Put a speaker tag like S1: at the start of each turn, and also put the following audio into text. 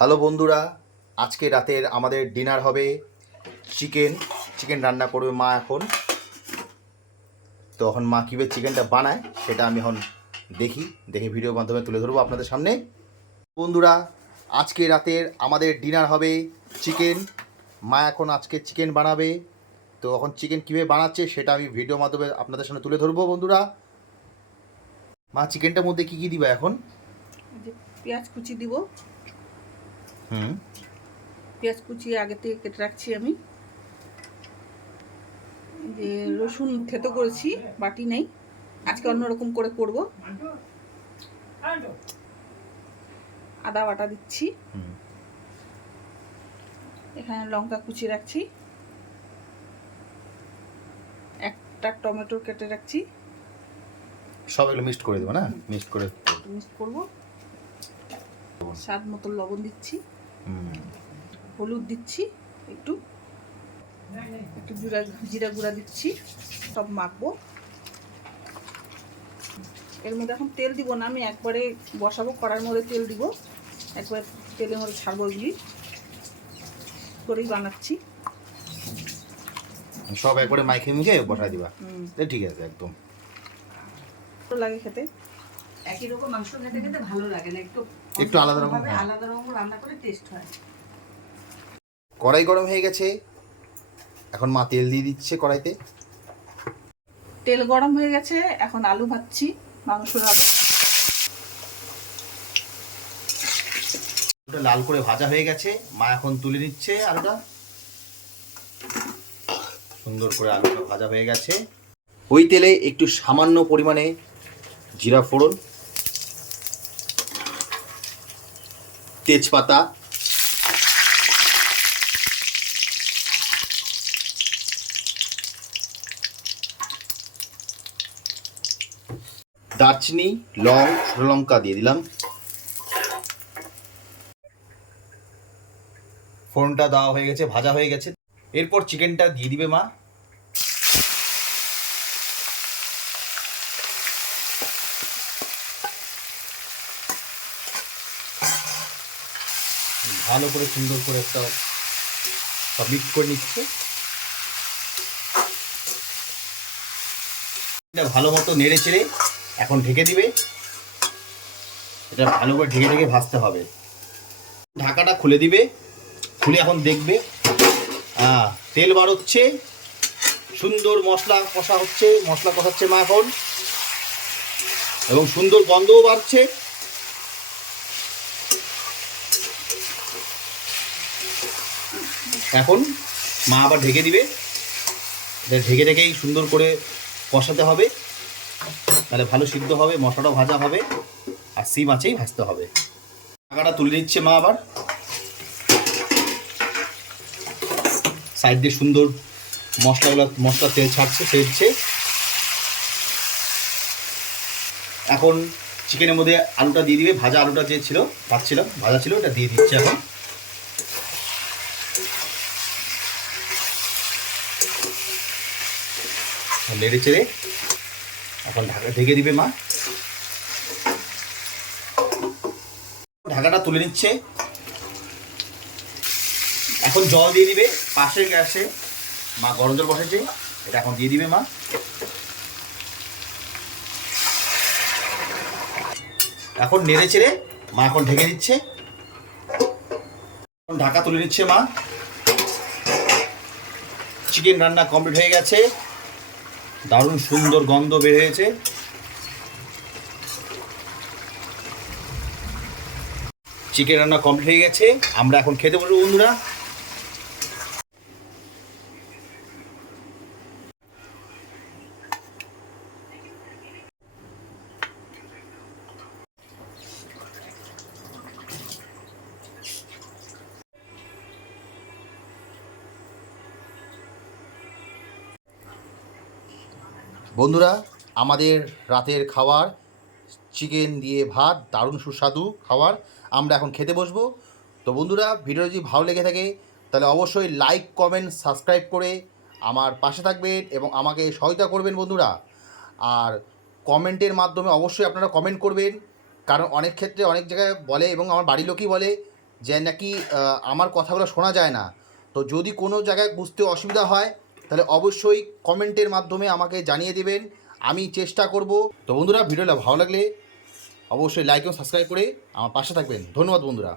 S1: Hello বন্ধুরা, আজকে রাতের আমাদের ডিনার হবে চিকেন। চিকেন রান্না করবে মা এখন। তো এখন মা কীভাবে চিকেনটা বানায় সেটা আমি এখন দেখি। দেখে ভিডিওর মাধ্যমে তুলে ধরবো আপনাদের সামনে। বন্ধুরা, আজকে রাতের আমাদের ডিনার হবে চিকেন। মা এখন আজকে চিকেন বানাবে। তো এখন চিকেন কীভাবে বানাচ্ছে সেটা আমি ভিডিও মাধ্যমে আপনাদের সামনে তুলে ধরবো বন্ধুরা। মা, চিকেনটার মধ্যে কী কী দিবা এখন?
S2: পেঁয়াজ কুচি দিব
S1: হুম।
S2: পেঁয়াজ কুচি আগে থেকে কেটে রাখছি আমি। যে রসুন থেতো করেছি বাটি নেই। আজকে অন্যরকম করে করব। আদা বাটা দিচ্ছি। এখানে লঙ্কা কুচি রাখছি। একটা টমেটো কেটে রাখছি।
S1: সব এগুলো মিক্সড করে দেবো না? মিক্সড করে
S2: মিক্স করব। স্বাদ মতো লবণ দিচ্ছি। হলুদ দিচ্ছি একটু একটু জিরা জিরা গুঁড়া দিচ্ছি সব মাখবো। এর মধ্যে এখন তেল দিব না আমি একবারে বসাবো কড়ার মধ্যে তেল দিব একবার তেলের মধ্যে ছাড়বো এগুলি করেই বানাচ্ছি।
S1: সব একবারে মাইকে মিকে বসাই দিবা। ঠিক আছে একদম।
S2: ভালো লাগে খেতে।
S3: একই রকম মাংস খেতে খেতে ভালো লাগে না একটু
S1: একটু আলাদা রকম, হ্যাঁ।
S3: আলাদা রকম রান্না করে টেস্ট হয়।
S1: কড়াই গরম হয়ে গেছে। এখন মা তেল দিয়ে দিচ্ছে কড়াইতে।
S2: তেল গরম হয়ে গেছে এখন আলু ভাজছি মাংসর আলু
S1: আলুটা লাল করে ভাজা হয়ে গেছে মা এখন তুলে নিচ্ছে আলুটা। সুন্দর করে আলুটা ভাজা হয়ে গেছে। ওই তেলে একটু সামান্য পরিমাণে জিরা ফোড়ন। তেজপাতা। দারচিনি, লং লঙ্কা দিয়ে দিলাম। ফোড়নটা দেওয়া হয়ে গেছে, ভাজা হয়ে গেছে। এরপর চিকেনটা দিয়ে দিবে মা। ভালো করে সুন্দর করে একটা মিক্স করে নিচ্ছে। এটা ভালো মতো নেড়ে চেড়ে এখন ঢেকে দিবে। এটা ভালো করে ঢেকে ঢেকে ভাজতে হবে। ঢাকাটা খুলে দিবে। খুলে এখন দেখবে। তেল বার হচ্ছে। সুন্দর মশলা কষা হচ্ছে। মশলা কষাচ্ছে মা এখন। এবং সুন্দর গন্ধও বাড়ছে। এখন মা আবার ঢেকে দিবে। এটা ঢেকে ঢেকেই সুন্দর করে কষাতে হবে। তাহলে ভালো সিদ্ধ হবে, মশলাটাও ভাজা হবে, আর সিম আছেই ভাজতে হবে। টাকাটা তুলে নিচ্ছে মা আবার। সাইড দিয়ে সুন্দর মশলাগুলো, মশলা তেল ছাড়ছে ফেলছে এখন চিকেনের মধ্যে আলুটা দিয়ে দিবে, ভাজা আলুটা যে ছিল ভাজছিলাম ভাজা ছিল ওটা দিয়ে দিচ্ছে এখন। নেড়ে চেড়ে এখন ঢাকা ঢেকে দিবে মা। ঢাকাটা তুলে নিচ্ছে। এখন জল দিয়ে দিবে পাশের গ্যাসে। মা গরম জল বসেছে এটা এখন দিয়ে দিবে মা। এখন নেড়ে চেড়ে মা এখন ঢেকে দিচ্ছে। ঢাকা তুলে নিচ্ছে মা। চিকেন রান্না কমপ্লিট হয়ে গেছে। দারুণ সুন্দর গন্ধ বের হয়েছে। চিকেন রান্না কমপ্লিট হয়ে গেছে। আমরা এখন খেতে বসবো বন্ধুরা। বন্ধুরা, আমাদের রাতের খাবার চিকেন দিয়ে ভাত, দারুণ সুস্বাদু খাবার, আমরা এখন খেতে বসবো। তো বন্ধুরা ভিডিও যদি ভালো লেগে থাকে, তাহলে অবশ্যই লাইক কমেন্ট সাবস্ক্রাইব করে আমার পাশে থাকবেন এবং আমাকে সহায়তা করবেন বন্ধুরা। আর কমেন্টের মাধ্যমে অবশ্যই আপনারা কমেন্ট করবেন, কারণ অনেক ক্ষেত্রে অনেক জায়গায় বলে এবং আমার বাড়ির লোকই বলে যে, নাকি আমার কথাগুলো শোনা যায় না? তো যদি কোনো জায়গায় বুঝতে অসুবিধা হয় তাহলে অবশ্যই কমেন্টের মাধ্যমে আমাকে জানিয়ে দেবেন। আমি চেষ্টা করব। তো বন্ধুরা, ভিডিওটা ভালো লাগলে অবশ্যই লাইক এবং সাবস্ক্রাইব করে আমার পাশে থাকবেন। ধন্যবাদ বন্ধুরা।